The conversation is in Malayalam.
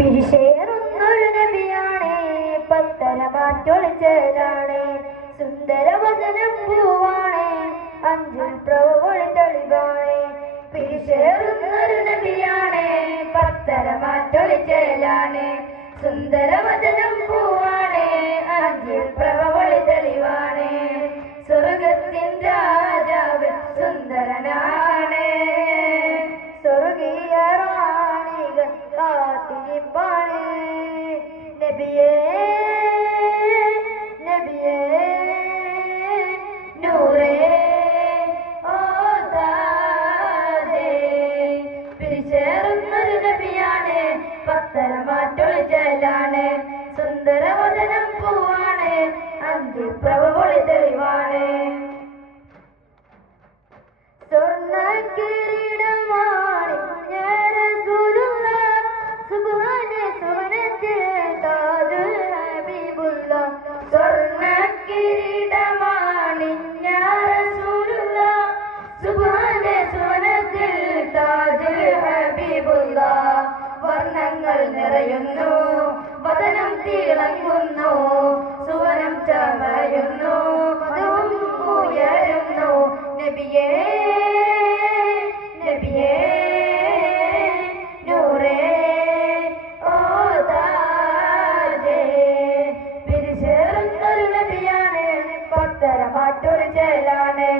പിരിശേറുന്നൊരു നബിയാണേ പത്തരമാറ്റൊളിച്ചേരാണേ സുന്ദരവചനം പൂവാണേ അഞ്ചിൽ പ്രവൊളി തെളിവാണേ പിരിശേറുന്നൊരു നബിയാണേ പത്തരമാറ്റൊളിച്ചേരാണേ സുന്ദരവചനം പൂവാണേ അഞ്ചിൽ പ്രവൊളി തെളിവാണേ സ്വർഗത്തിൻ രാജാവ് സുന്ദരനാണേ സ്വർഗീയ റാണികൾ കാത്തിരിപ്പാണ് നബിയേ നബിയേ നൂറേ ഓ താജേ പിരിച്ചേറുന്നൊരു നബിയാണ് പത്തരമാറ്റൊളിച്ചേലാണ് സുന്ദരവദനം പൂവാണ് അഞ്ചു പ്രഭവൊളി തെളിവാണ് സ്വർണ്ണ കിരീടമാണ് സ്വർണ്ണ കിരീടമാണിഞ്ഞ റസൂലുള്ളാഹ് സുബ്ഹാനെ സുവനത്തിൽ താജുൽ ഹബീബുള്ളാഹ് വർണ്ണങ്ങൾ നിറയുന്നു വദനം തിളങ്ങുന്നു സുവനം ചമയുന്നു പദവും ഉയരുന്നു നബിയേ നബിയേ നൂറേ ഓ താജേ പിരിച്ചേറുന്നൊരു നബിയാണ് പത്തരമാറ്റൊളിച്ചേലാണ്